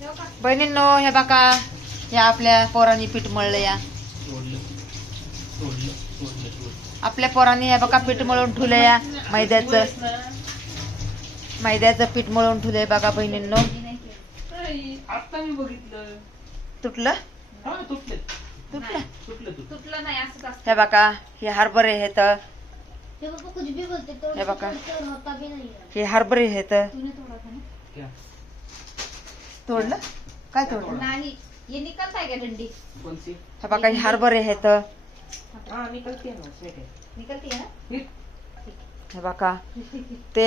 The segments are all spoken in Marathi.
बहिणींनो हे बघा, या आपल्या पोरांनी पीठ मळलं. या आपल्या पोरांनी हे बघा पीठ मळून ठेवलं. या मैद्याचं पीठ मळून ठेवलंय बघा बहिणींनो. आता मी बघितलं तुटलं तुटलं नाही असंच हे बघा. हे हरभरे आहेत. हे बाबा कुछ भी बोलते तो हे बघा. होता भी नहीं है. हे हरभरे आहेत. तूने तोड़ा था ना? क्या तोडलं काय तोडलं? नहीं ये निकलता है क्या डंडी? कौन सी? हे बघा हे हरभरे आहेत. हाँ निकलती है ना उसमें क्या? निकलती है ना? हे बघा ते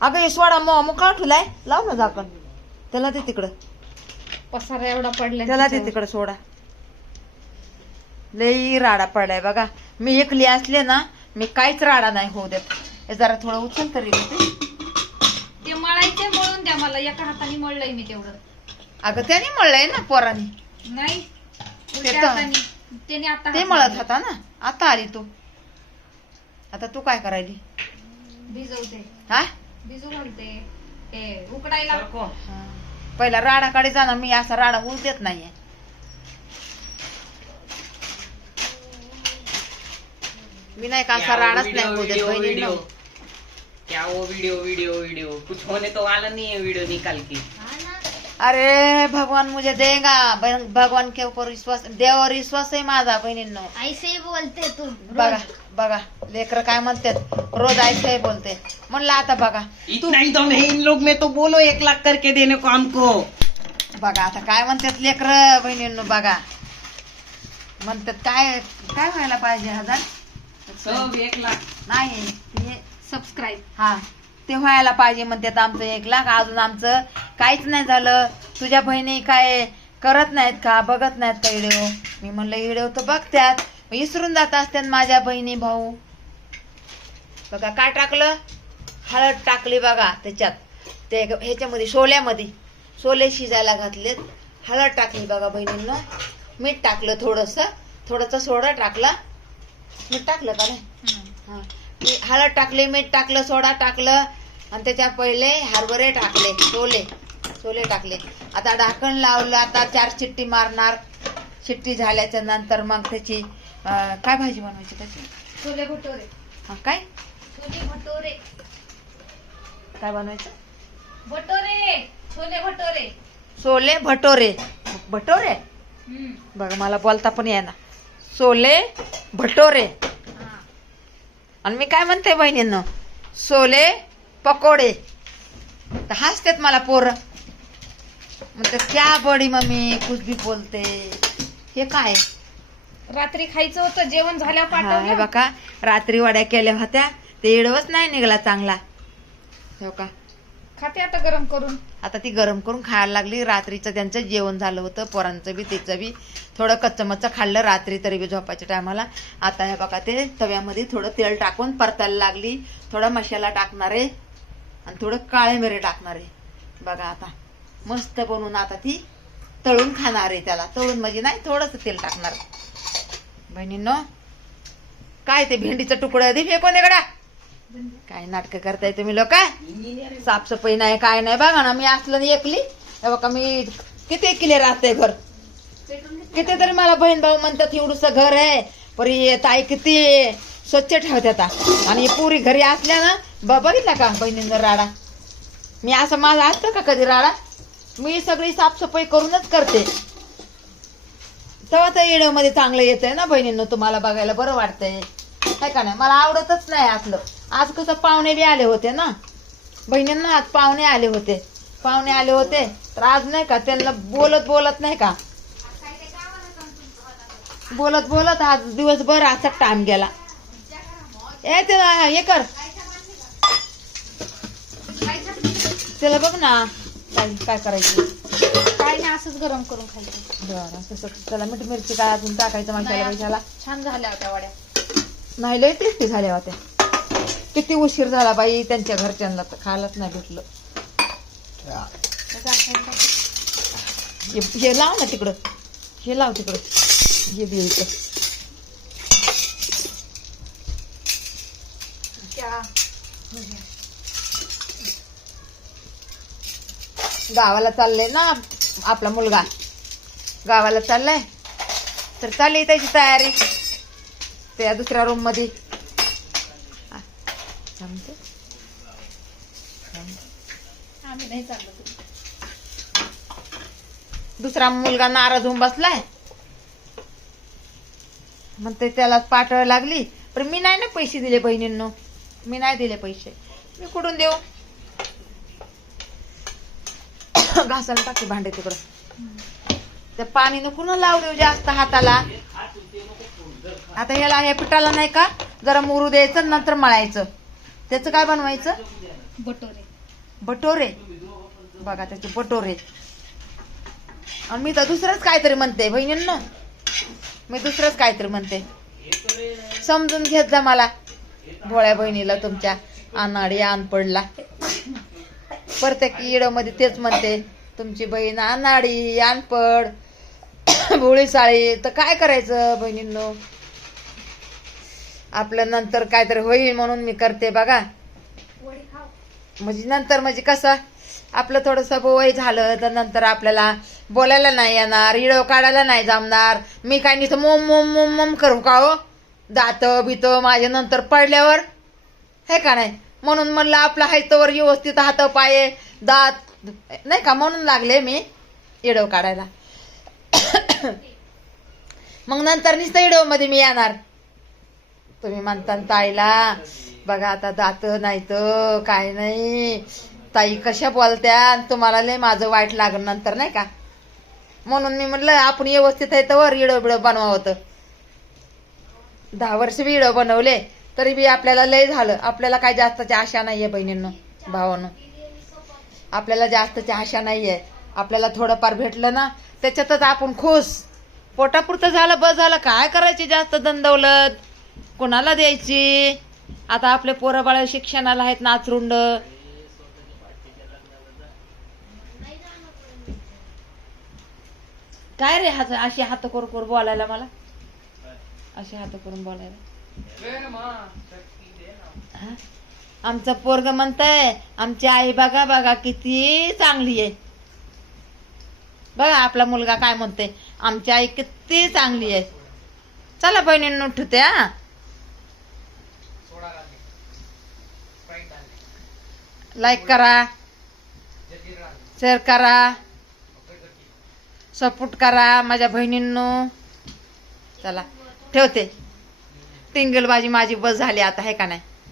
अगं हे सोडा मोकळा ठुलाय. लाव ना झाकण. त्याला ते तिकडं. पसारा एवढा पडलाय त्याला ते तिकडं सोडा. लई राडा पडलाय बघा. मी एकली असले ना मी काहीच राडा नाही होऊ देत. हे जरा थोडं उचल तरी होते. ते मळायचे मळून द्या मला. एका हाताने मळलंय मी तेवढं. अगं त्याने मळलंय ना पोरांनी. नाही ते उलट्या तर- हाताने. त्याने आता ते हात मळत लावला. होता ना. आता आली तू. आता तू काय करायली? भिजवते हा भिजू घालते ते उकडायला. पहिला राडाकडे जाणार. मी असा राडा होऊ देत नाहीये. मी नाही का असा राडाच नाही होऊ देत बहिणींनो. क्या वो वीडियो कुछ होने तो वाला नहीं है वीडियो निकाल के. हा ना. अरे भगवान मुझे देगा. भगवान के ऊपर विश्वास, देवावर विश्वास आहे माझा बहिणींनो. ऐसे ही बोलते तुम बघा बघा लेकर काय म्हणतात. रोज ऐकलंय बोलते. म्हणलं आता बघा इतना ही दम है इन लोग में तो बोलो 1 लाख करके देने को हमको. बघा आता काय म्हणतात लेकर बहिणींनो. बघा म्हणतात काय काय व्हायला पाहिजे 1000 सब 1 लाख. नाही हे सबस्क्राईब. हा ते व्हायला पाहिजे म्हणतात. आमचं 1 लाख अजून आमचं काहीच नाही झालं. तुझ्या बहिणी काय करत नाहीत का, बघत नाहीत का व्हिडिओ? मी म्हणलं व्हिडिओ तर बघत्यात, विसरून जात असतात माझ्या बहिणी भाऊ. बघा काय टाकलं, हळद टाकली बघा त्याच्यात. ते ह्याच्यामध्ये सोले शिजायला घातलेत. हळद टाकली बघा बहिणींनो. मीठ टाकलं थोडंसं सोडा टाकला. मीठ टाकलं का नाही? हा हळद टाकली, मीठ टाकलं, सोडा टाकलं आणि त्याच्या पहिले हरभरे टाकले, सोले टाकले. आता ढाकण लावलं. आता 4 शिट्टी मारणार. शिट्टी झाल्याच्या नंतर मग त्याची काय भाजी बनवायची त्याची? छोले भटोरे. हा काय छोले भटोरे. काय बनवायचं? भटोरे छोले भटोरे. सोले भटोरे. बघा मला बोलता पण येणार. सोले भटोरे. हा. आणि मी काय म्हणते बहिणींनो, सोले पकोडे. तर हसतेत मला पोरं. म्हणते क्या बडी मम्मी कुछ भी बोलते. हे काय? रात्री खायचं होतं, जेवण झाल्यावर हा, हे पाठवलं. बघा रात्री वड्या केल्या होत्या. ते इडवच नाही निघाला चांगला. हो का खाते आता गरम करून. आता ती गरम करून खायला लागली. रात्रीचं त्यांचं जेवण झालं होतं, पोरांचं बी तिचं बी. थोडं कच्चं खाल्लं रात्री तरी बी झोपायच्या टायमाला. आता हे बघा ते तव्यामध्ये थोडं तेल टाकून परतायला लागली. थोडा मसाला टाकणार आहे आणि थोडं काळे मिरे टाकणार आहे. बघा आता मस्त बनवून आता ती तळून खाणार आहे. त्याला तळून म्हणजे नाही, थोडंसं तेल टाकणार. बहिणींनो काय ते भेंडीचं तुकडं दे फेकून इकडं. काय नाटकं करताय तुम्ही लोक. साफसफाई नाही काय नाही. बघा ना मी असलं एकली. हे बघा मी किती क्लिअर राहते घर. किती तरी मला बहीण भाऊ म्हणतात एवढंसं घर आहे पण ताई किती स्वच्छ ठेवतात. आणि पुरी घरी असल्या ना बघितला का बहिणींना राडा. मी असं माझं असतं का कधी राडा? मी सगळी साफसफाई करूनच करते. तेव्हा तर व्हिडिओ मध्ये चांगलं येतंय ना बहिणींनो. तुम्हाला बघायला बरं वाटतंय काय का नाही? मला आवडतच नाही असलं. आज कसं पाहुणे बी आले होते ना बहिणींना. आज पाहुणे आले होते तर आज नाही का त्यांना बोलत नाही का, बोलत आज दिवसभर असा टाइम गेला. त्याला हे कर, त्याला बघ ना काय करायचं. काय नाही असंच गरम करून खायचं. बरं तसं त्याला मीठ मिरची काय अजून टाकायचं मसाला पैशाला. छान झाल्या होत्या वड्या. नाही लय टेस्टी झाल्या होत्या. किती उशीर झाला बाई त्यांच्या घरच्यांना तर खायलाच नाही भेटलं. हे लाव ना तिकडं, हे लाव तिकडं, हे बी इकडं. गावाला चालले ना आपला मुलगा गावाला चाललाय, तर चालली त्याची तयारी त्या दुसऱ्या रूम मध्ये. आम्ही नाही चाललो तुम्ही. दुसरा मुलगा नाराज होऊन बसलाय, मग ते त्याला पाठवायला लागली. पण मी नाही ना पैसे दिले बहिणींनो, मी नाही दिले पैसे. मी कुठून देऊ? घासायला टाकते भांडे तिकडं. त्या पाणी नको ना लावू देऊ जास्त हाताला. आता ह्याला ह्या पिठाला नाही का जरा मुरू द्यायचं, नंतर मळायचं. त्याचं काय बनवायचं? बटोरे. बटोरे. बघा त्याचे बटोरे. आणि मी तर दुसरंच काहीतरी म्हणते बहिणींनो, मी दुसरंच काहीतरी म्हणते. समजून घेत जा मला, भोळ्या बहिणीला तुमच्या अनाडी अनपडला. प्रत्येक इडो मध्ये तेच म्हणते, तुमची बहीण अनाडी अनपड भोळी साळी. तर काय करायचं बहिणींनो, आपलं नंतर काहीतरी होईल म्हणून मी करते बघा. म्हणजे नंतर म्हणजे कसं आपलं थोडंसं वय झालं तर नंतर आपल्याला बोलायला नाही येणार, इडो काढायला नाही जमणार. मी काय नाही तर मोम मोम मोम मोम करू का हो? दात बित माझ्या नंतर पडल्यावर हे का नाही. म्हणून म्हणलं आपला हायतवर व्यवस्थित हात पाय दात नाही का, म्हणून लागले मी इडो काढायला. मग नंतर नुसतं इडो मध्ये मी येणार. तुम्ही म्हणता ताईला बघा आता दात नाही तर काय नाही, ताई कशा बोलत्या, तुम्हाला लय माझं वाईट लागलं नंतर नाही का. म्हणून मी म्हटलं आपण व्यवस्थित आहे तर इडो बिडो बनवा होतं. 10 वर्ष बी इडो बनवले तरी बी आपल्याला लय झालं. आपल्याला काय जास्तची आशा नाहीये बहिणींनो भावांनो, आपल्याला जास्तची आशा नाहीये. आपल्याला थोडंफार भेटलं ना त्याच्यातच आपण खुश. पोटापुरतं झालं बस झालं. काय करायची जास्त दंदवलत, कोणाला द्यायची? आता आपले पोरं बाळ शिक्षणाला आहेत नाचरुंड. काय रे हात अशी हात करून बोलायला मला, अशी हात करून बोलायला. हा? आमचं पोरग म्हणतंय आमची आई बघा बघा किती चांगली आहे. बघा आपला मुलगा काय म्हणते, आमची आई किती चांगली आहे. चला बहिणींनो ठेवते. हा लाईक करा, शेअर करा, सपोर्ट करा माझ्या बहिणींनो. चला ठेवते. टिंगलबाजी माझी बस झाली आता, आहे का नाही.